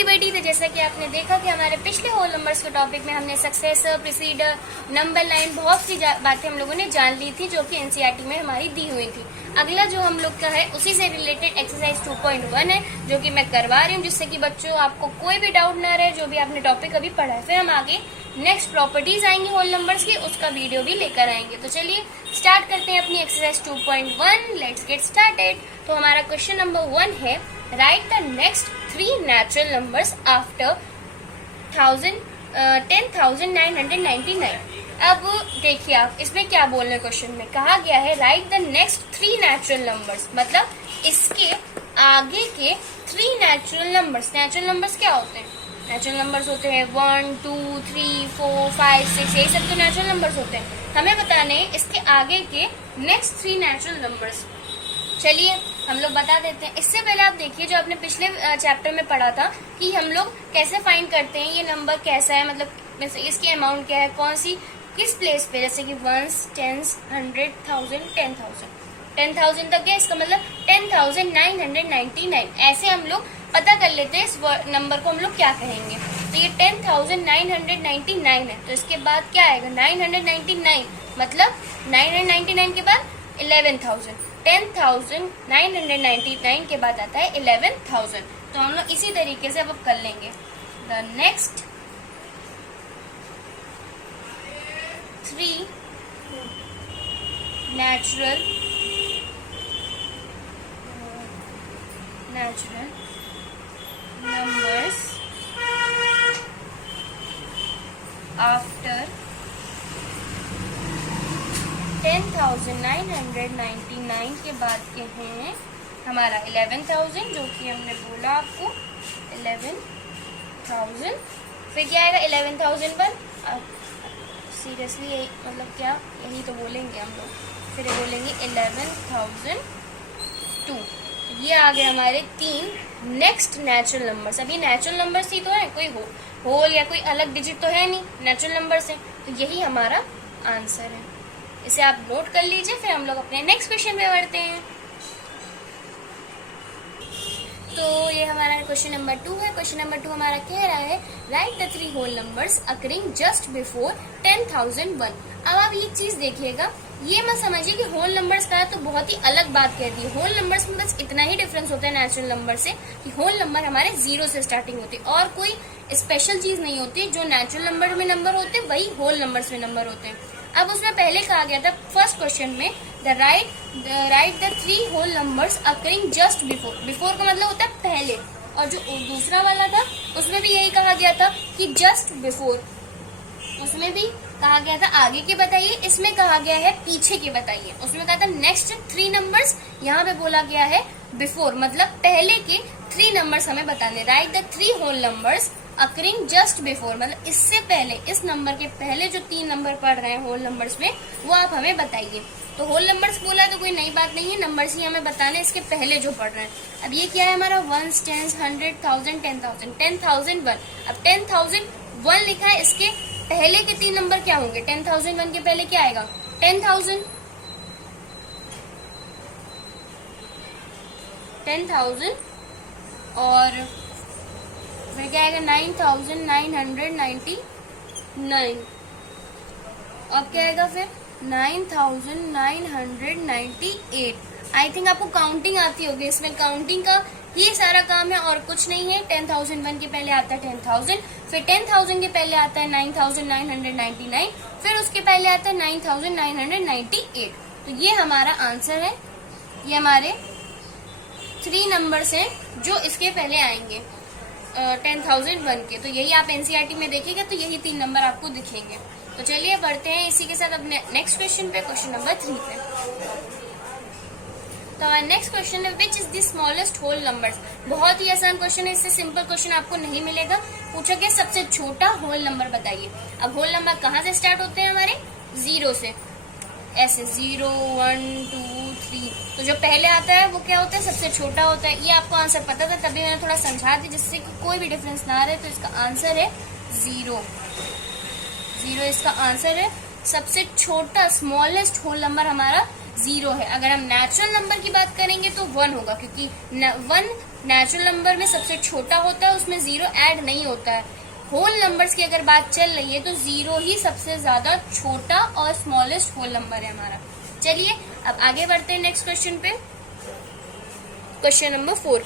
Everybody. तो जैसा कि आपने देखा कि हमारे पिछले होल नंबर्स के टॉपिक में हमने सक्सेसर, प्रिसीडर, नंबर लाइन, बहुत सी बातें हम लोगों ने जान ली थी जो कि एनसीईआरटी में हमारी दी हुई थी। अगला जो हम लोग का है उसी से रिलेटेड एक्सरसाइज 2.1 है जो कि मैं करवा रही हूँ, जिससे कि बच्चों आपको कोई भी डाउट ना रहे जो भी आपने टॉपिक अभी पढ़ा है। फिर हम आगे नेक्स्ट प्रॉपर्टीज आएंगे होल नंबर्स की, उसका वीडियो भी लेकर आएंगे। तो चलिए स्टार्ट करते हैं अपनी एक्सरसाइज 2.1। Let's get started. तो हमारा क्वेश्चन नंबर 1 है, right the next 3 natural numbers after 10,999। अब देखिए आप इसमें क्या बोल रहे हैं। क्वेश्चन में कहा गया है right the next 3 natural numbers, मतलब इसके आगे के 3 नेचुरल नंबर्स। नेचुरल नंबर्स क्या होते हैं? नेचुरल नंबर्स होते हैं 1, 2, 3, 4, 5, 6, यही सब तो नेचुरल नंबर्स होते हैं। हमें बताने हैं इसके आगे के नेक्स्ट 3 नेचुरल नंबर्स। चलिए हम लोग बता देते हैं। इससे पहले आप देखिए जो आपने पिछले चैप्टर में पढ़ा था कि हम लोग कैसे फाइंड करते हैं ये नंबर कैसा है, मतलब इसकी अमाउंट क्या है, कौन सी किस प्लेस पे, जैसे कि 1s, 10s, 100, 1000, 10,000। 10,000 तक है, इसका मतलब 10,999। ऐसे हम लोग पता कर लेते हैं इस नंबर को हम लोग क्या कहेंगे। तो ये 10,999 है, तो इसके बाद क्या आएगा 999, मतलब 999 के बाद 11,000। 10,999 के बाद आता है 11,000। तो हम लोग इसी तरीके से अब कर लेंगे। The next 3 natural numbers after 10,999 के बाद के हैं हमारा 11,000, जो कि हमने बोला आपको 11,000। फिर क्या आएगा 11,001। अब सीरियसली यही मतलब क्या यही तो बोलेंगे हम लोग। फिर बोलेंगे 11,002। ये आ गए हमारे 3 नेक्स्ट नेचुरल नंबर्स। अभी नेचुरल नंबर्स ही तो है, कोई होल या कोई अलग डिजिट तो है नहीं, नेचुरल नंबर्स है। तो यही हमारा आंसर है। इसे आप नोट कर लीजिए। फिर हम लोग अपने नेक्स्ट क्वेश्चन पे बढ़ते हैं। तो ये हमारा क्वेश्चन नंबर 2 है। क्वेश्चन नंबर 2 हमारा कह रहा है right the 3 whole numbers occurring just before 10,001। अब आप ये चीज देखिएगा, ये मत समझिए कि होल नंबर्स का तो बहुत ही अलग बात कह दी है। होल नंबर्स में बस इतना ही डिफरेंस होता है नेचुरल नंबर से कि होल नंबर हमारे 0 से स्टार्टिंग होती है और कोई स्पेशल चीज नहीं होती। जो नेचुरल नंबर में नंबर होते हैं वही होल नंबर्स में नंबर होते हैं। अब उसमें पहले कहा गया था फर्स्ट क्वेश्चन में right the 3 whole numbers occurring just before. Before का मतलब होता है पहले, और जो दूसरा वाला था उसमें भी यही कहा गया था कि जस्ट बिफोर। उसमें भी कहा गया था आगे के बताइए, इसमें कहा गया है पीछे के बताइए। उसमें कहा था नेक्स्ट 3 नंबर्स, यहाँ पे बोला गया है बिफोर, मतलब पहले के 3 नंबर्स हमें बताने। Right the 3 whole numbers occurring just before, मतलब इससे पहले, इस नंबर के पहले जो 3 नंबर पढ़ रहे हैं होल नंबर्स में वो आप हमें बताइए। तो होल नंबर्स बोला तो कोई नई बात नहीं है, नंबर्स ही हमें बताने इसके पहले जो पढ़ रहे हैं। अब ये क्या है हमारा 1s, 10s, 100, 1000, 10,000, 10,001। अब 10,001 लिखा है, इसके पहले के 3 नंबर क्या होंगे? 10,001 के पहले क्या आएगा 10,000 और फिर क्या आएगा 9,999। अब क्या आएगा फिर 9,998। आई थिंक आपको काउंटिंग आती होगी, इसमें काउंटिंग का ये सारा काम है और कुछ नहीं है। 10,001 के पहले आता है 10,000, फिर 10,000 के पहले आता है 9,999, फिर उसके पहले आता है 9,998। तो ये हमारा आंसर है। ये हमारे 3 नंबर्स हैं जो इसके पहले आएंगे 10,001 के। तो यही आप एनसीईआरटी में देखिएगा तो यही 3 नंबर आपको दिखेंगे। तो चलिए बढ़ते हैं इसी के साथ अपने नेक्स्ट क्वेश्चन पे, क्वेश्चन नंबर 3 पे। तो हमारा नेक्स्ट क्वेश्चन है which is the smallest whole numbers. बहुत ही आसान क्वेश्चन है, इससे सिंपल क्वेश्चन आपको नहीं मिलेगा। पूछा गया सबसे छोटा होल नंबर बताइए। अब होल नंबर कहाँ से स्टार्ट होते हैं हमारे 0 से, ऐसे 0, 1, 2, 3। तो जो पहले आता है वो क्या होता है सबसे छोटा होता है। ये आपको आंसर पता था तभी मैंने थोड़ा समझा दिया जिससे कि कोई भी डिफरेंस ना रहे। तो इसका आंसर है 0 इसका आंसर है। सबसे छोटा स्मॉलेस्ट होल नंबर हमारा 0 है। अगर हम नेचुरल नंबर की बात करेंगे तो 1 होगा, क्योंकि 1 नेचुरल नंबर में सबसे छोटा होता है, उसमें जीरो ऐड नहीं होता है। होल नंबर्स की अगर बात चल रही है तो जीरो ही सबसे ज्यादा छोटा और स्मॉलेस्ट होल नंबर है हमारा। चलिए अब आगे बढ़ते हैं नेक्स्ट क्वेश्चन पे, क्वेश्चन नंबर 4।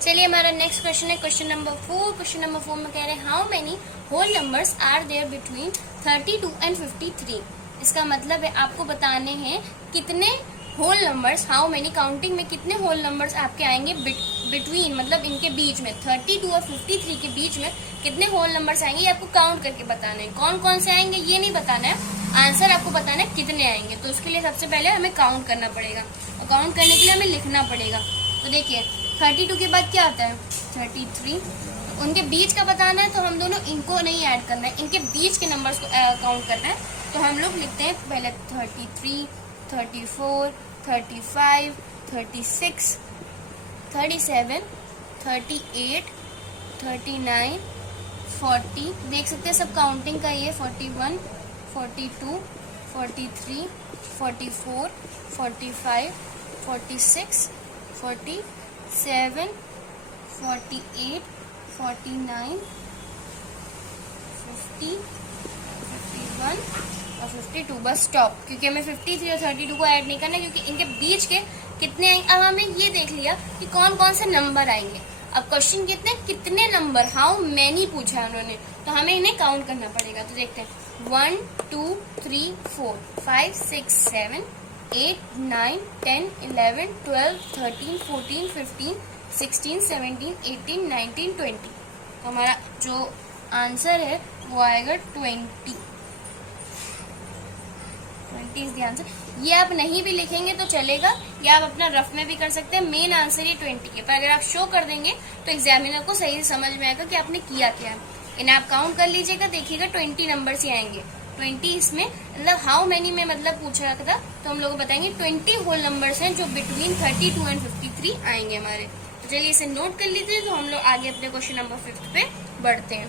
चलिए हमारा नेक्स्ट क्वेश्चन है क्वेश्चन नंबर 4। क्वेश्चन नंबर 4 में कह रहे हैं how many whole numbers are there between 32 and 53। इसका मतलब है आपको बताने हैं कितने whole numbers, how many counting में कितने होल नंबर्स आपके आएंगे बिटवीन, मतलब इनके बीच में 32 और 53 के बीच में कितने होल नंबर्स आएंगे, ये आपको काउंट करके बताना है। कौन कौन से आएंगे ये नहीं बताना है, आंसर आपको बताना है कितने आएंगे। तो उसके लिए सबसे पहले हमें काउंट करना पड़ेगा, और काउंट करने के लिए हमें लिखना पड़ेगा। तो देखिए 32 के बाद क्या आता है 33, उनके बीच का बताना है, तो हम दोनों इनको नहीं ऐड करना है, इनके बीच के नंबर्स को काउंट करना है। तो हम लोग लिखते हैं पहले 33, 34, 35, 36, 37, 38, 39, 40, देख सकते हैं सब काउंटिंग का ये 41, 42, 43, 44, 45, 46, 47, 48, 49, 50, 51 और 52, बस स्टॉप, क्योंकि हमें 53 और 32 को ऐड नहीं करना, क्योंकि इनके बीच के कितने आएंगे। अब हमें ये देख लिया कि कौन कौन से नंबर आएंगे। अब क्वेश्चन कितने नंबर, हाउ मैनी पूछा है उन्होंने, तो हमें इन्हें काउंट करना पड़ेगा। तो देखते हैं 1 2 3 4 5 6 7 8 9 10 11 12 13 14 15 16 17 18 19 20। तो हमारा जो आंसर है वो आएगा 20 इज द आंसर। ये आप नहीं भी लिखेंगे तो चलेगा, या आप अपना रफ में भी कर सकते हैं। मेन आंसर ये 20 है, पर अगर आप शो कर देंगे तो एग्जामिनर को सही से समझ में आएगा कि आपने किया क्या है। इन्हें आप काउंट कर लीजिएगा, देखिएगा 20 नंबर ही आएंगे। 20 इसमें मतलब हाउ मेनी में मतलब पूछा था, तो हम लोग बताएंगे 20 होल नंबर्स हैं जो बिटवीन 32 एंड 53 आएंगे हमारे। तो चलिए इसे नोट कर लीजिए, तो हम लोग आगे अपने क्वेश्चन नंबर 5 पे बढ़ते हैं।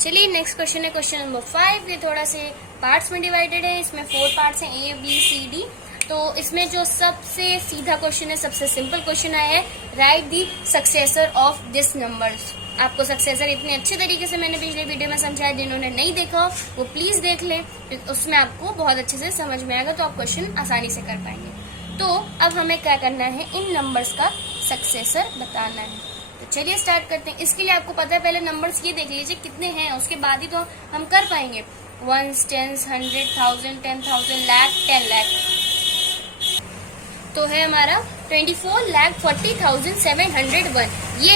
चलिए नेक्स्ट क्वेश्चन है क्वेश्चन नंबर 5। ये थोड़ा से पार्ट्स में डिवाइडेड है, इसमें 4 पार्ट्स हैं A B C D। तो इसमें जो सबसे सीधा क्वेश्चन है, सबसे सिंपल क्वेश्चन आया है, right the successor of this numbers. आपको सक्सेसर इतने अच्छे तरीके से मैंने पिछले वीडियो में समझाया, जिन्होंने नहीं देखा वो प्लीज देख लें, उसमें आपको बहुत अच्छे से समझ में आएगा, तो आप क्वेश्चन आसानी से कर पाएंगे। तो अब हमें क्या करना है, इन नंबर्स का सक्सेसर बताना है। तो चलिए स्टार्ट करते हैं। इसके लिए आपको पता है पहले नंबर्स ये देख लीजिए कितने हैं, उसके बाद ही तो हम कर पाएंगे। 1, 10, 100, 1000, 10,000, लाख, 10 लाख। तो है हमारा 24,40,701। ये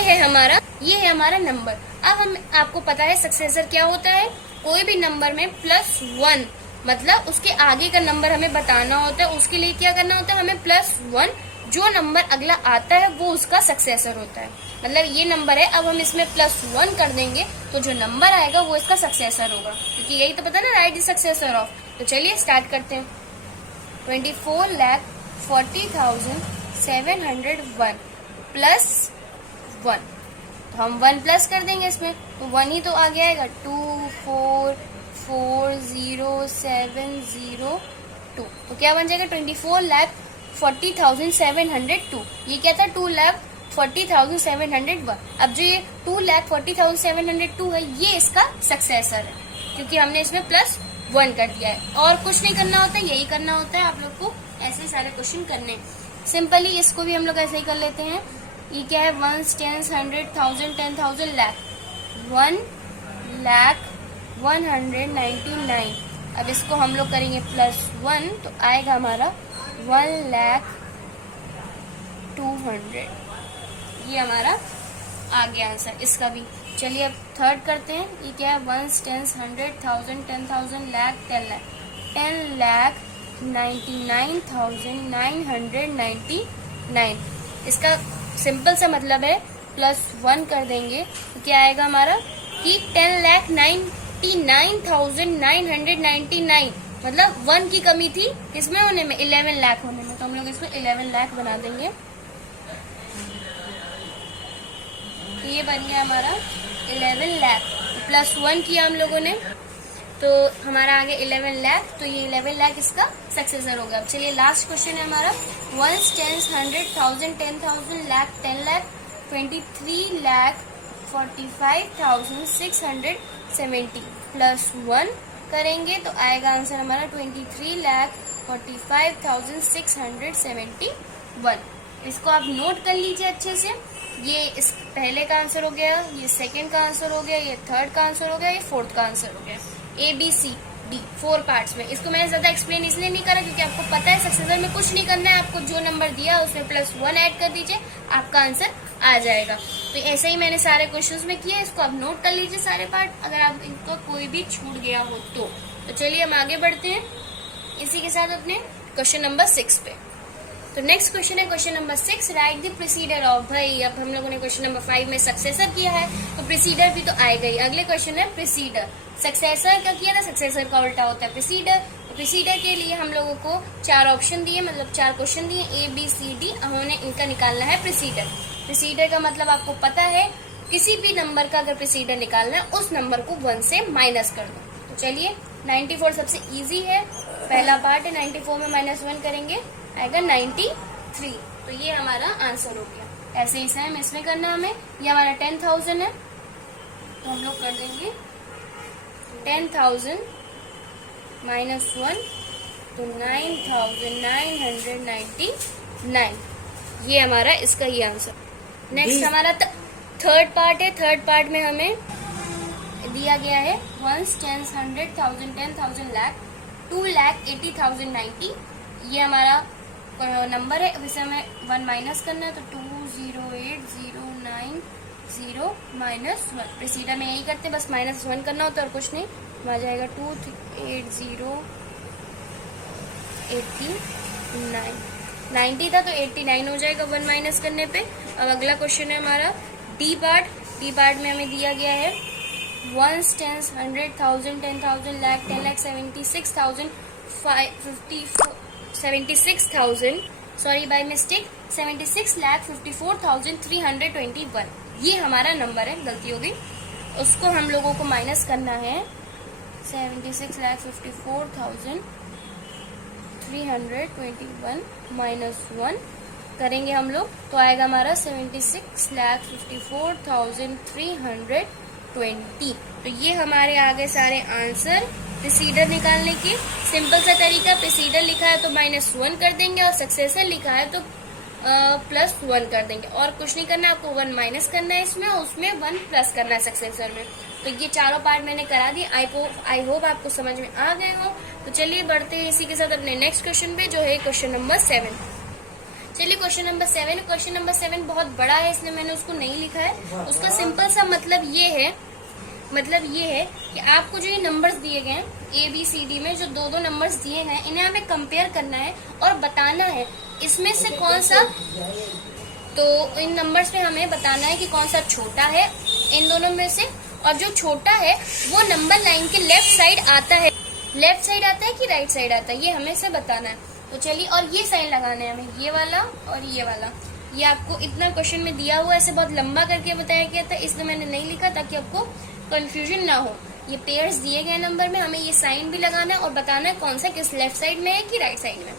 है हमारा नंबर। अब हम आपको पता है सक्सेसर क्या होता है, कोई भी नंबर में +1 मतलब उसके आगे का नंबर हमें बताना होता है। उसके लिए क्या करना होता है, हमें +1 जो नंबर अगला आता है वो उसका सक्सेसर होता है। मतलब ये नंबर है, अब हम इसमें +1 कर देंगे तो जो नंबर आएगा वो इसका सक्सेसर होगा, क्योंकि यही तो पता ना, राइट द सक्सेसर ऑफ। तो चलिए स्टार्ट करते हैं। 24,40,701 +1, तो हम 1 प्लस कर देंगे इसमें, तो 1 ही तो आगे आएगा। 24,40,702, तो क्या बन जाएगा 24,40,702। ये क्या था 2,40,701। अब जो ये 2,40,702 है ये इसका सक्सेसर है, क्योंकि हमने इसमें +1 कर दिया है। और कुछ नहीं करना होता है, यही करना होता है आप लोग को। ऐसे सारे क्वेश्चन करने सिंपली, इसको भी हम लोग ऐसे ही कर लेते हैं। ये क्या है 1, 10, 100, 1000, 10,000, लाख, 1,199। अब इसको हम लोग करेंगे +1 तो आएगा हमारा 1,02,000। ये हमारा आ गया आंसर इसका भी। चलिए अब थर्ड करते हैं। ये क्या है 1, 10, 100, 1000, 10,000, लाख, 10 लाख, 10,99,999। इसका सिंपल सा मतलब है +1 कर देंगे तो क्या आएगा हमारा कि 10,99,999। मतलब 1 की कमी थी इसमें होने में, 11 लाख होने में, तो हम लोग इसमें 11 लाख बना देंगे। तो ये बन गया हमारा 11 लाख। +1 किया हम लोगों ने, तो हमारा आगे 11 लाख, तो ये 11 लाख इसका सक्सेसर होगा। अब चलिए लास्ट क्वेश्चन है हमारा, 1 10 100 1000 10,000 लाख 10 लाख 23 लाख 45,670 प्लस 1 करेंगे तो आएगा आंसर हमारा 23 लाख 45,671। इसको आप नोट कर लीजिए अच्छे से। ये इस पहले का आंसर हो गया, ये सेकंड का आंसर हो गया, ये थर्ड का आंसर हो गया, ये फोर्थ का आंसर हो गया। ABCD 4 पार्ट्स में। इसको मैंने ज्यादा एक्सप्लेन इसलिए नहीं करा क्योंकि आपको पता है सक्सेसर में कुछ नहीं करना है, आपको जो नंबर दिया उसमें प्लस 1 ऐड कर दीजिए, आपका आंसर आ जाएगा। तो ऐसे ही मैंने सारे क्वेश्चंस में किया, इसको आप नोट कर लीजिए सारे पार्ट, अगर आप इनको कोई भी छूट गया हो तो चलिए हम आगे बढ़ते हैं इसी के साथ अपने क्वेश्चन नंबर 6 पे। तो नेक्स्ट क्वेश्चन है question number 6, right the preceder of. भाई अब हम लोगों ने क्वेश्चन नंबर 5 में सक्सेसर किया है तो प्रीसीडर भी तो आएगा ही। अगले क्वेश्चन है प्रीसीडर। सक्सेसर का किया था, सक्सेसर का उल्टा होता है प्रीसीडर। तो प्रीसीडर के लिए हम लोगों को 4 ऑप्शन दिए, मतलब 4 क्वेश्चन दिए ABCD, हमने इनका निकालना है प्रीसीडर। प्रीसीडर का मतलब आपको पता है, किसी भी नंबर का अगर प्रीसीडर निकालना है उस नंबर को 1 से माइनस कर दो। तो चलिए 94 सबसे इजी है, पहला पार्ट है। 94 में -1 करेंगे आएगा 93, तो ये हमारा आंसर हो गया। ऐसे ही सेम इसमें करना हमें। ये हमारा 10,000 है तो हम लोग कर देंगे 10,000 -1 तो 9,999, ये हमारा इसका ही आंसर। नेक्स्ट हमारा थर्ड पार्ट है। थर्ड पार्ट में हमें दिया गया है 1 10 100 1000 10,000 लाख 2,80,090, ये हमारा नंबर है। अब इसे हमें 1 माइनस करना है तो 208,090 -1। प्रीसीडर में यही करते हैं, बस -1 करना होता है और कुछ नहीं। आ जाएगा 28089, 90 था तो 89 हो जाएगा 1 माइनस करने पे। अब अगला क्वेश्चन है हमारा डी पार्ट। डी पार्ट में हमें दिया गया है 1 10 100 1000 10,000 lakh 10 lakh 76,000 sorry by mistake 76,54,321, ये हमारा नंबर है, गलती हो गई। उसको हम लोगों को माइनस करना है 76,54,321 -1 करेंगे हम लोग तो आएगा हमारा 76,54,320। तो ये हमारे आगे सारे आंसर प्रीसीडर निकालने की। सिंपल सा तरीका, प्रीसीडर लिखा है तो -1 कर देंगे और सक्सेसर लिखा है तो +1 कर देंगे, और कुछ नहीं करना, आपको 1 माइनस करना है इसमें और उसमें 1 प्लस करना है सक्सेसर में। तो ये चारों पार्ट मैंने करा दिए। आई होप आपको समझ में आ गए हो। तो चलिए बढ़ते हैं इसी के साथ अपने नेक्स्ट क्वेश्चन पे, जो है क्वेश्चन नंबर 7। चलिए क्वेश्चन नंबर 7। क्वेश्चन नंबर 7 बहुत बड़ा है इसलिए मैंने उसको नहीं लिखा है। उसका सिंपल सा मतलब ये है कि आपको जो ये नंबर्स दिए गए हैं ABCD में, जो 2 नंबर्स दिए हैं, इन्हें हमें कंपेयर करना है और बताना है इसमें से कौन सा, तो इन नंबर्स में हमें बताना है कि कौन सा छोटा है इन दोनों में से, और जो छोटा है वो नंबर लाइन के लेफ्ट साइड आता है कि राइट साइड आता है, ये हमें से बताना है। तो चलिए, और ये साइन लगाना है हमें, ये वाला और ये वाला। ये आपको इतना क्वेश्चन में दिया हुआ, ऐसे बहुत लंबा करके बताया गया था, इसलिए मैंने नहीं लिखा ताकि आपको कंफ्यूजन ना हो। ये पेयर्स दिए गए नंबर में, हमें ये साइन भी लगाना है और बताना है कौन सा किस लेफ्ट साइड में है कि राइट साइड में।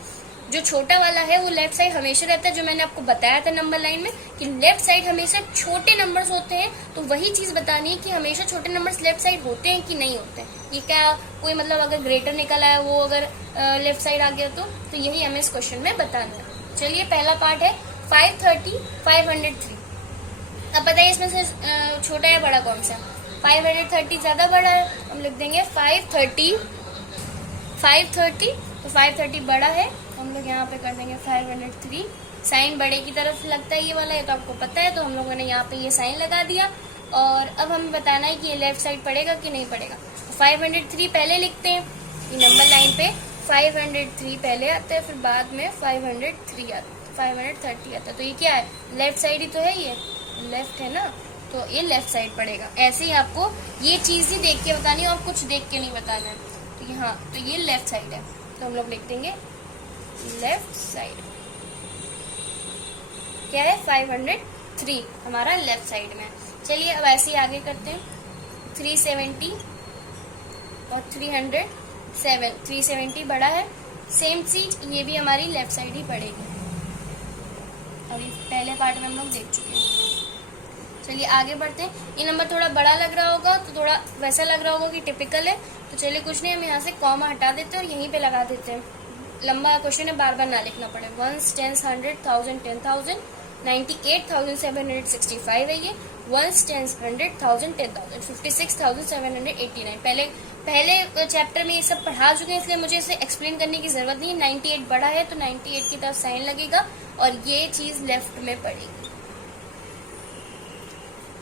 जो छोटा वाला है वो लेफ्ट साइड हमेशा रहता है, जो मैंने आपको बताया था नंबर लाइन में कि लेफ्ट साइड हमेशा छोटे नंबर्स होते हैं। तो वही चीज बतानी है कि हमेशा छोटे नंबर्स लेफ्ट साइड होते हैं कि नहीं होते हैं। ये क्या कोई मतलब अगर ग्रेटर निकल आया वो अगर लेफ्ट साइड आ गया तो यही हमें इस क्वेश्चन में बताना है। चलिए पहला पार्ट है 530 503। अब बताइए इसमें से छोटा या बड़ा कौन सा? 530 ज्यादा बड़ा है, हम लिख देंगे 530 तो 530 बड़ा है, हम लोग यहाँ पे कर देंगे 503। साइन बड़े की तरफ लगता है ये वाला, ये तो आपको पता है, तो हम लोगों ने यहाँ पे ये साइन लगा दिया। और अब हमें बताना है कि ये लेफ्ट साइड पड़ेगा कि नहीं पड़ेगा। 503 पहले लिखते हैं, ये नंबर लाइन पे 503 पहले आता है, फिर बाद में 503 आता है, 530 आता है। तो ये क्या है? लेफ्ट साइड ही तो है, ये लेफ्ट है ना, तो ये लेफ्ट साइड पड़ेगा। ऐसे ही आपको ये चीज ही देख के बतानी है और कुछ देख के नहीं बताना है। तो यहाँ तो ये लेफ्ट साइड है, तो हम लोग लिख देंगे लेफ्ट साइड। क्या है? 503 हमारा लेफ्ट साइड में। चलिए अब ऐसे ही आगे करते हैं। 370 और 370 बड़ा है। सेम चीज ये भी हमारी लेफ्ट साइड ही पड़ेगी। अभी पहले पार्ट में हम लोग देख चुके हैं। चलिए आगे बढ़ते हैं। ये नंबर थोड़ा बड़ा लग रहा होगा तो थोड़ा वैसा लग रहा होगा कि टिपिकल है, तो चलिए कुछ नहीं, हम यहाँ से कॉमा हटा देते हैं और यहीं पे लगा देते हैं। लंबा क्वेश्चन है, बार बार ना लिखना पड़े। 1 10 100 1000 10,000 98,765 है ये। 1 10 100 1000 10,000 56,789। पहले चैप्टर में ये सब पढ़ा चुके हैं, इसलिए मुझे इसे एक्सप्लेन करने की जरूरत नहीं है। 98 बड़ा है तो 98 की तरफ साइन लगेगा और ये चीज लेफ्ट में पड़ेगी।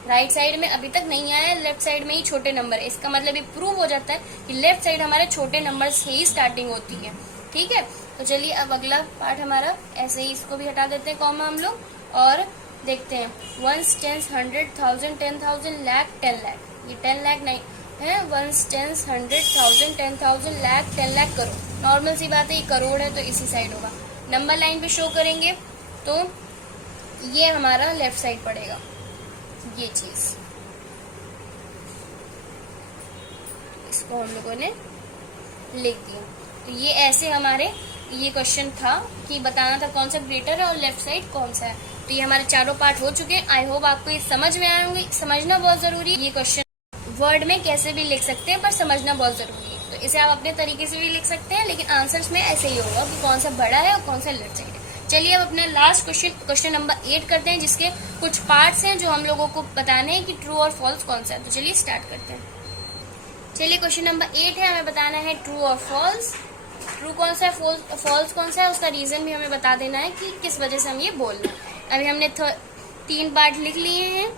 राइट साइड में अभी तक नहीं आया, लेफ्ट साइड में ही छोटे नंबर है। इसका मतलब ये प्रूव हो जाता है कि लेफ्ट साइड हमारे छोटे नंबर से ही स्टार्टिंग होती है। ठीक है, तो चलिए अब अगला पार्ट हमारा ऐसे ही, इसको भी हटा देते हैं कॉमा हम लोग और देखते हैं। 1 10 100 1000 10,000 लाख 10 लाख, ये 10 लाख नहीं है। 1 10 100 1000 10,000 लाख 10 लाख करोड़। नॉर्मल सी बात है, ये करोड़ है तो इसी साइड होगा। नंबर लाइन पे शो करेंगे तो ये हमारा लेफ्ट साइड पड़ेगा, ये चीज। इसको हम लोगों ने लिख दिया। तो ये ऐसे हमारे ये क्वेश्चन था कि बताना था कौन सा ग्रेटर है और लेफ्ट साइड कौन सा है। तो ये हमारे चारों पार्ट हो चुके हैं। आई होप आपको ये समझ में आए होंगे। समझना बहुत जरूरी है। ये क्वेश्चन वर्ड में कैसे भी लिख सकते हैं, पर समझना बहुत जरूरी है। तो इसे आप अपने तरीके से भी लिख सकते हैं, लेकिन आंसर्स में ऐसे ही होगा कि कौन सा बड़ा है और कौन सा लेफ्ट साइड है। चलिए अब अपना लास्ट क्वेश्चन नंबर 8 करते हैं, जिसके कुछ पार्ट्स हैं जो हम लोगों को बताने हैं कि ट्रू और फॉल्स कौन सा है। तो चलिए स्टार्ट करते हैं। चलिए क्वेश्चन नंबर 8 है, हमें बताना है ट्रू और फॉल्स। ट्रू कौन सा है, फॉल्स कौन सा है, उसका रीजन भी हमें बता देना है कि किस वजह से हम ये बोल रहे हैं। अभी हमने 3 पार्ट लिख लिए हैं,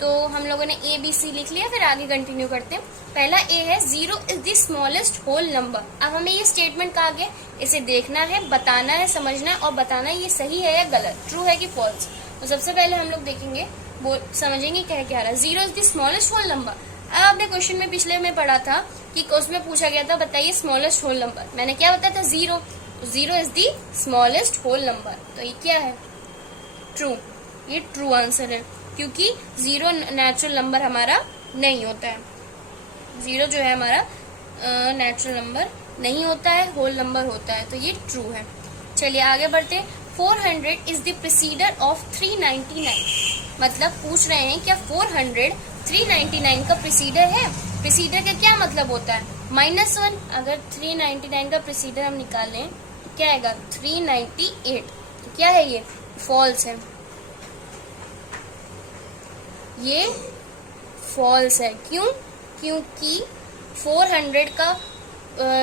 तो हम लोगों ने ABC लिख लिया। फिर आगे कंटिन्यू करते हैं। पहला A है, 0 is the smallest whole number. अब हमें ये स्टेटमेंट कहा गया, इसे देखना है, बताना है, समझना है और बताना है ये सही है या गलत, ट्रू है कि फॉल्स। तो सबसे पहले हम लोग देखेंगे, समझेंगे क्या क्या रहा है। 0 is the smallest whole number. अब आपने क्वेश्चन में पिछले में पढ़ा था कि उसमें पूछा गया था बताइए स्मॉलेस्ट होल नंबर। मैंने क्या बताया था, 0। 0 is the smallest whole number, तो ये क्या है, ट्रू। ये ट्रू आंसर है, क्योंकि 0 नेचुरल नंबर हमारा नहीं होता है। 0 जो है हमारा नेचुरल नंबर नहीं होता है, होल नंबर होता है, तो ये ट्रू है। चलिए आगे बढ़ते हैं। 400 इज द प्रीसीडर ऑफ 399। मतलब पूछ रहे हैं क्या 400 399 का प्रीसीडर है। प्रीसीडर का क्या मतलब होता है, -1। अगर 399 का प्रीसीडर हम निकालें तो क्या आएगा, 398। तो क्या है ये, फॉल्स है। ये फॉल्स है, क्यों, क्योंकि 400 का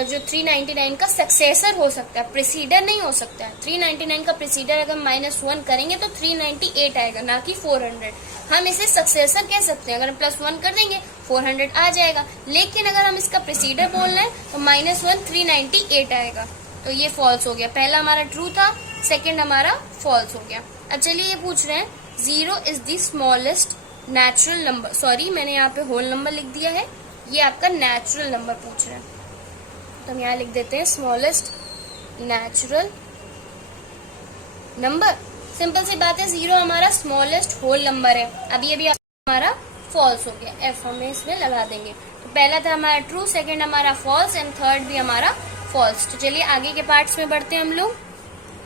जो 399 का सक्सेसर हो सकता है, प्रीसीडर नहीं हो सकता है। 399 का प्रीसीडर अगर -1 करेंगे तो 398 आएगा, ना कि 400। हम इसे सक्सेसर कह सकते हैं, अगर हम +1 कर देंगे 400 आ जाएगा। लेकिन अगर हम इसका प्रीसीडर बोलना है तो -1 398 आएगा, तो ये फॉल्स हो गया। पहला हमारा ट्रू था, सेकेंड हमारा फॉल्स हो गया। अब चलिए ये पूछ रहे हैं 0 is the smallest natural number. Sorry, मैंने यहाँ पे होल नंबर लिख दिया है, ये आपका नेचुरल नंबर पूछ रहे हैं, तो हम यहाँ लिख देते हैं स्मॉलेस्ट नेचुरल नंबर। सिंपल सी बात है, 0 हमारा स्मॉलेस्ट होल नंबर है। अभी हमारा फॉल्स हो गया, F हमें इसमें लगा देंगे। तो पहला था हमारा ट्रू, सेकंड हमारा फॉल्स एंड थर्ड भी हमारा फॉल्स। तो चलिए आगे के पार्ट्स में बढ़ते हैं हम लोग।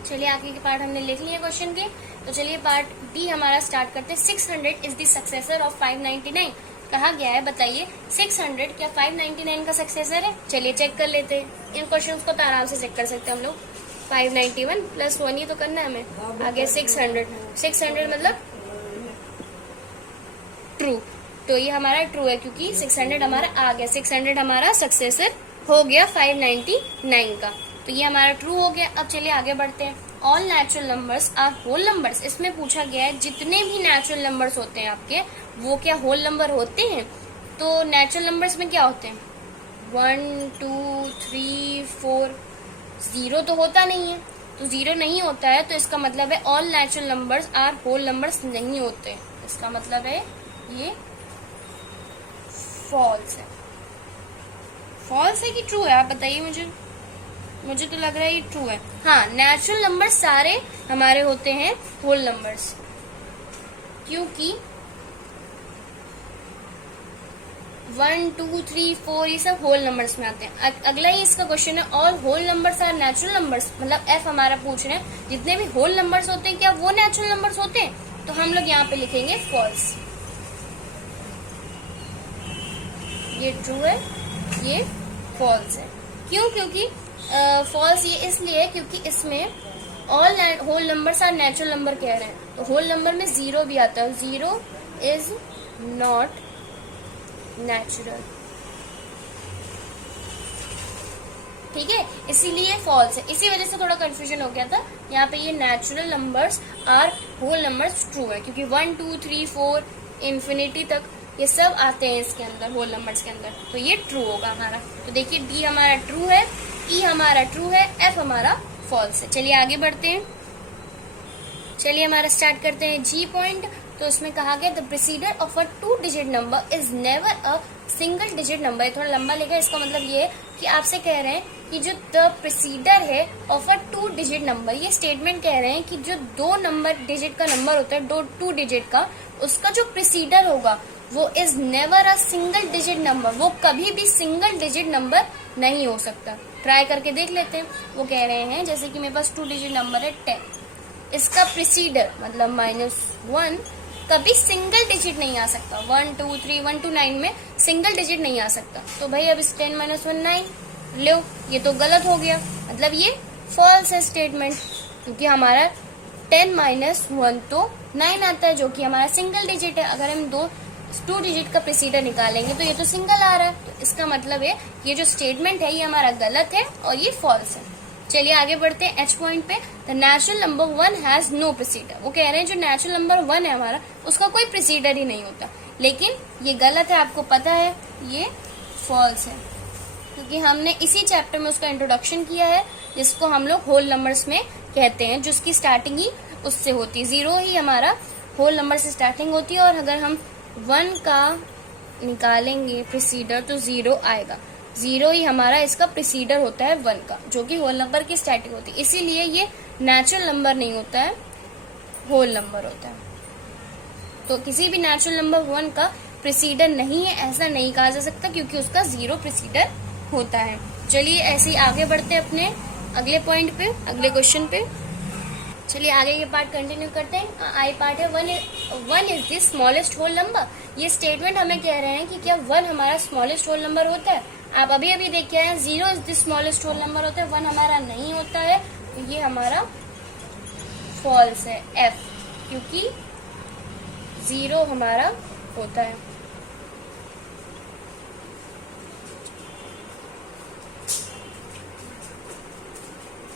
चलिए आगे के पार्ट हमने लिख लिए क्वेश्चन के, तो चलिए पार्ट B हमारा स्टार्ट करते हैं। 600 इज द सक्सेसर ऑफ 599। कहा गया है बताइए 600 क्या 599 का सक्सेसर है। चलिए चेक कर लेते हैं, इन क्वेश्चंस को तो आराम से चेक कर सकते हैं हम लोग। 591 + 1 ही तो करना है हमें, आगे 600 मतलब ट्रू। तो ये हमारा ट्रू है, क्योंकि 600 हमारा आ गया, 600 हमारा सक्सेसर हो गया 599 का, तो ये हमारा ट्रू हो गया। अब चलिए आगे बढ़ते हैं। All natural numbers are whole numbers. इसमें पूछा गया है जितने भी नेचुरल नंबर्स होते हैं आपके, वो क्या होल नंबर होते हैं। तो नेचुरल नंबर्स में क्या होते हैं, 1 2 3 4। 0 तो होता नहीं है, तो 0 नहीं होता है, तो इसका मतलब है all natural numbers are whole numbers नहीं होते। इसका मतलब है ये फॉल्स है। फॉल्स है कि ट्रू है, आप बताइए मुझे तो लग रहा है ये ट्रू है। हाँ, नेचुरल नंबर सारे हमारे होते हैं होल नंबर्स, क्योंकि 1 2 3 4 ये सब होल नंबर्स में आते हैं। अगला ही इसका क्वेश्चन है, all whole numbers are natural numbers, मतलब एफ हमारा पूछ रहे हैं जितने भी होल नंबर्स होते हैं क्या वो नेचुरल नंबर्स होते हैं? तो हम लोग यहाँ पे लिखेंगे फॉल्स। ये ट्रू है, ये फॉल्स है। क्यों? क्योंकि फॉल्स ये इसलिए है क्योंकि इसमें all whole numbers are natural number कह रहे हैं, तो होल नंबर में जीरो भी आता है, जीरो इज नॉट नेचुरल, ठीक है, इसीलिए फॉल्स है। इसी वजह से थोड़ा कंफ्यूजन हो गया था। यहाँ पे ये natural numbers are whole numbers true है, क्योंकि 1 2 3 4 इन्फिनिटी तक ये सब आते हैं इसके अंदर, होल नंबर्स के अंदर, तो ये ट्रू होगा हमारा। तो देखिए डी हमारा ट्रू है, ई हमारा ट्रू है, एफ हमारा फॉल्स है। चलिए आगे बढ़ते हैं। चलिए हमारा स्टार्ट करते हैं जी पॉइंट। तो उसमें कहा गया the preceder of a 2 digit number is never a single digit number. थोड़ा लंबा लिखा है, इसका मतलब ये है कि आपसे कह रहे हैं कि जो द प्रीसीडर है ऑफ अ 2 डिजिट नंबर, ये स्टेटमेंट कह रहे हैं कि जो 2 नंबर डिजिट का नंबर होता है, 2 डिजिट का, उसका जो प्रीसीडर होगा वो is never a single digit number, वो कभी भी सिंगल डिजिट नंबर नहीं हो सकता। ट्राई करके देख लेते हैं। वो कह रहे हैं जैसे कि मेरे पास 2 डिजिट नंबर है 10, इसका प्रीसीडर मतलब -1 कभी सिंगल डिजिट नहीं आ सकता। 1 2 3 1 to 9 में सिंगल डिजिट नहीं आ सकता। तो भाई अब इस 10 - 1 9 लो, ये तो गलत हो गया, मतलब ये फॉल्स है स्टेटमेंट, क्योंकि हमारा 10 - 1 तो 9 आता है, जो कि हमारा सिंगल डिजिट है। अगर हम 2 डिजिट का प्रीसीडर निकालेंगे तो ये तो सिंगल आ रहा है, तो इसका मतलब है ये जो स्टेटमेंट है ये हमारा गलत है और ये फॉल्स है। चलिए आगे बढ़ते हैं एच पॉइंट पे। The natural number 1 has no preceder. वो कह रहे हैं जो नेचुरल नंबर 1 है हमारा, उसका कोई प्रीसीडर ही नहीं होता, लेकिन ये गलत है, आपको पता है, ये फॉल्स है, क्योंकि हमने इसी चैप्टर में उसका इंट्रोडक्शन किया है, जिसको हम लोग होल नंबर्स में कहते हैं, जिसकी स्टार्टिंग ही उससे होती है। 0 ही हमारा होल नंबर से स्टार्टिंग होती है, और अगर हम 1 का निकालेंगे प्रीसीडर तो 0 आएगा। 0 ही हमारा इसका प्रीसीडर होता है 1 का, जो कि होल नंबर की स्टार्टिंग होती है, इसीलिए ये नेचुरल नंबर नहीं होता है, होल नंबर होता है। तो किसी भी नेचुरल नंबर 1 का प्रीसीडर नहीं है ऐसा नहीं कहा जा सकता, क्योंकि उसका 0 प्रीसीडर होता है। चलिए ऐसे ही आगे बढ़ते हैं अपने अगले पॉइंट पे, अगले क्वेश्चन पे। चलिए आगे ये पार्ट कंटिन्यू करते हैं। आई पार्ट है 1 is the smallest whole number. ये स्टेटमेंट हमें कह रहे हैं कि क्या 1 हमारा स्मॉलेस्ट होल नंबर होता है। आप अभी अभी देख के आए 0 is the smallest whole number होता है, 1 हमारा नहीं होता है, तो ये हमारा फॉल्स है एफ, क्योंकि 0 हमारा होता है।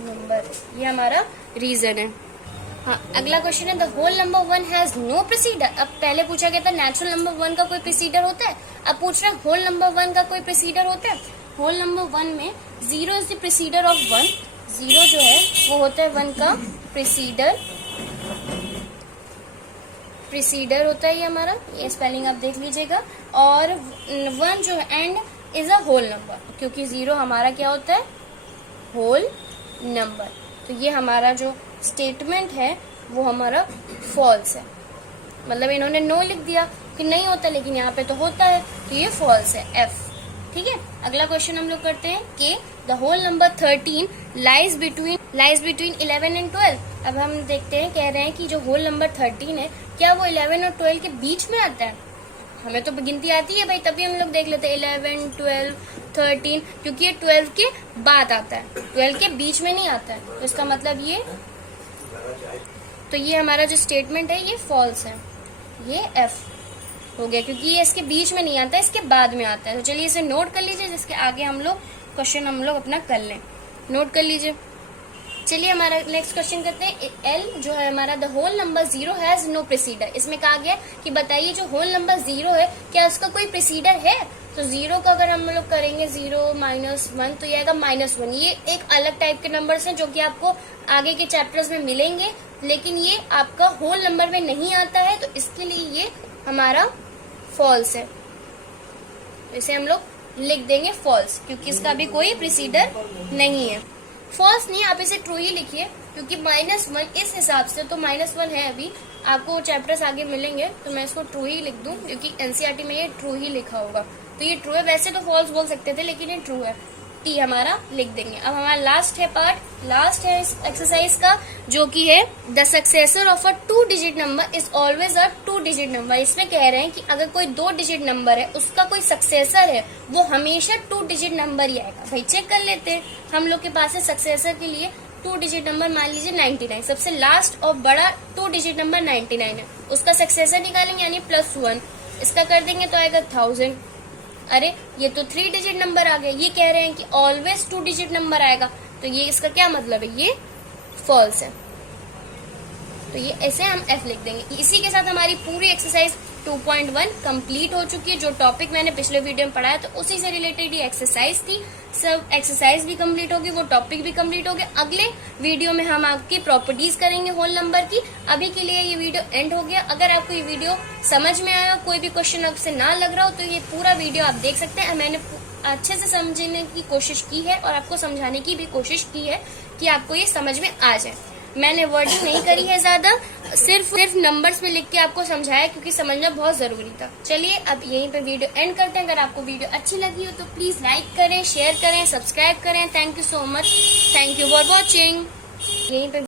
नंबर, ये हमारा रीजन है। हाँ, अगला क्वेश्चन है the whole number 1 has no preceder. अब पहले पूछा गया था नेचुरल नंबर 1 का कोई प्रीसीडर होता है, अब पूछ रहे हैं होल नंबर 1 का कोई प्रीसीडर होता है। होल नंबर 1 में 0 इज द प्रीसीडर ऑफ 1, 0 जो है वो होता है 1 का प्रीसीडर होता है, ये हमारा, ये स्पेलिंग आप देख लीजिएगा। और 1 जो है and is a whole number, क्योंकि 0 हमारा क्या होता है, होल नंबर। तो ये हमारा जो स्टेटमेंट है वो हमारा फॉल्स है, मतलब इन्होंने नो लिख दिया कि नहीं होता, लेकिन यहाँ पे तो होता है, तो ये फॉल्स है एफ। ठीक है, अगला क्वेश्चन हम लोग करते हैं कि the whole number 13 lies between 11 and 12। अब हम देखते हैं, कह रहे हैं कि जो होल नंबर 13 है क्या वो 11 और 12 के बीच में आता है। हमें तो गिनती आती है भाई, तभी हम लोग देख लेते हैं 11 12 13, क्योंकि ये 12 के बाद आता है, 12 के बीच में नहीं आता है, तो इसका मतलब ये हमारा जो स्टेटमेंट है ये फॉल्स है, ये एफ हो गया, क्योंकि ये इसके बीच में नहीं आता है, इसके बाद में आता है। तो चलिए इसे नोट कर लीजिए, जिसके आगे हम लोग क्वेश्चन हम लोग अपना कर लें, नोट कर लीजिए। चलिए हमारा नेक्स्ट क्वेश्चन करते हैं। एल जो है हमारा the whole number 0 has no preceder. इसमें कहा गया कि बताइए जो होल नंबर 0 है क्या उसका कोई प्रीसीडर है। तो 0 का अगर हम लोग करेंगे 0 - 1 तो ये आएगा -1। ये एक अलग टाइप के नंबर्स हैं जो कि आपको आगे के चैप्टर्स में मिलेंगे, लेकिन ये आपका होल नंबर में नहीं आता है, तो इसके लिए ये हमारा फॉल्स है। तो इसे हम लोग लिख देंगे फॉल्स, क्योंकि इसका भी कोई प्रीसीडर नहीं है। फॉल्स नहीं, आप इसे ट्रू ही लिखिए, क्योंकि -1 इस हिसाब से तो -1 है, अभी आपको चैप्टर्स आगे मिलेंगे, तो मैं इसको ट्रू ही लिख दूं, क्योंकि एनसीईआरटी में ये ट्रू ही लिखा होगा। तो ये ट्रू है। वैसे तो फॉल्स बोल सकते थे लेकिन ये ट्रू है, टी हमारा लिख देंगे। अब हमारा लास्ट है पार्ट, लास्ट है इस एक्सरसाइज का, जो कि है the successor of a 2 digit number is always a 2 digit number. इसमें कह रहे हैं कि अगर कोई 2 डिजिट नंबर है, उसका कोई सक्सेसर है, वो हमेशा 2 डिजिट नंबर ही आएगा। भाई चेक कर लेते हैं, हम लोग के पास है सक्सेसर के लिए 2 डिजिट नंबर, मान लीजिए 99, सबसे लास्ट और बड़ा 2 डिजिट नंबर 99 है, उसका सक्सेसर निकालेंगे यानी +1, इसका कर देंगे तो आएगा 1000। अरे ये तो 3 डिजिट नंबर आ गया, ये कह रहे हैं कि ऑलवेज 2 डिजिट नंबर आएगा, तो ये इसका क्या मतलब है, ये फॉल्स है। तो ये ऐसे हम F लिख देंगे। इसी के साथ हमारी पूरी एक्सरसाइज 2.1 कंप्लीट हो चुकी है। जो टॉपिक मैंने पिछले वीडियो में पढ़ाया तो उसी से रिलेटेड ये एक्सरसाइज थी। सब एक्सरसाइज भी कंप्लीट होगी, वो टॉपिक भी कंप्लीट हो गया। अगले वीडियो में हम आपकी प्रॉपर्टीज करेंगे होल नंबर की। अभी के लिए ये वीडियो एंड हो गया। अगर आपको ये वीडियो समझ में आया, कोई भी क्वेश्चन आपसे ना लग रहा हो, तो ये पूरा वीडियो आप देख सकते हैं। मैंने अच्छे से समझने की कोशिश की है और आपको समझाने की भी कोशिश की है कि आपको ये समझ में आ जाए। मैंने वर्डिंग नहीं करी है ज्यादा, सिर्फ नंबर्स में लिख के आपको समझाया क्योंकि समझना बहुत जरूरी था। चलिए अब यहीं पे वीडियो एंड करते हैं। अगर आपको वीडियो अच्छी लगी हो तो प्लीज लाइक करें, शेयर करें, सब्सक्राइब करें। Thank you so much, thank you for watching. यहीं पे